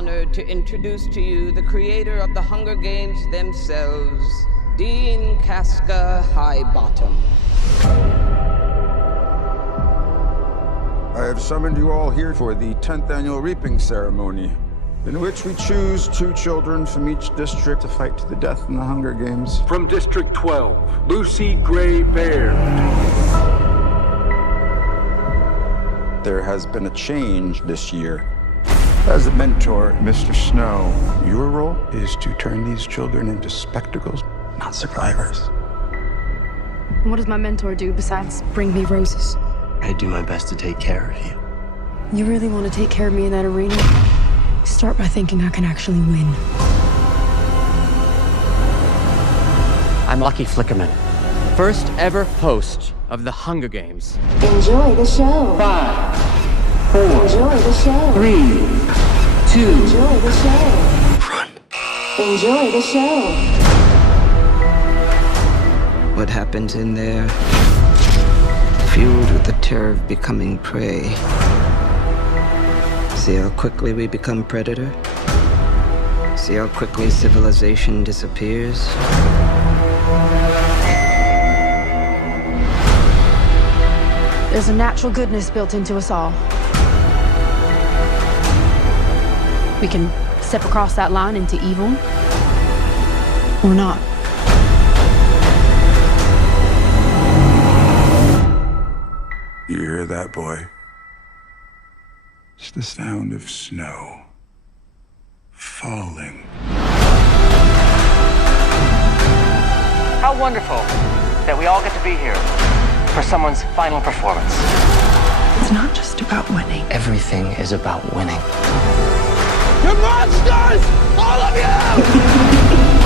honored to introduce to you the creator of the Hunger Games themselves, Dean Casca Highbottom. I have summoned you all here for the 10th annual reaping ceremony, in which we choose 2 children from each district to fight to the death in the Hunger Games. From District 12, Lucy Gray Baird. There has been a change this year. As a mentor, Mr. Snow, your role is to turn these children into spectacles, not survivors. What does my mentor do besides bring me roses? I do my best to take care of you. You really want to take care of me in that arena? Start by thinking I can actually win. I'm Lucky Flickerman, first ever host of the Hunger Games. Enjoy the show. 5, 4, Enjoy the show. 3, 2. Enjoy the show. Run. Enjoy the show. What happens in there, fueled with the terror of becoming prey. See how quickly we become predator? See how quickly civilization disappears? There's a natural goodness built into us all. We can step across that line into evil, or not. You hear that, boy? It's the sound of snow falling. How wonderful that we all get to be here for someone's final performance. It's not just about winning. Everything is about winning. You monsters! All of you!